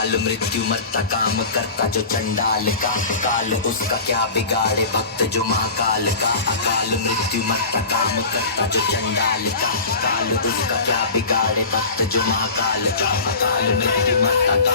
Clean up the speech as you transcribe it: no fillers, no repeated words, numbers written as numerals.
अकाल मृत्यु मरता काम करता जो चंडाल का, काल उसका क्या बिगाड़े भक्त जो महाकाल का। अकाल मृत्यु मरता काम करता जो चंडाल का, काल उसका क्या बिगाड़े भक्त जो महाकाल का। अकाल मृत्यु मरता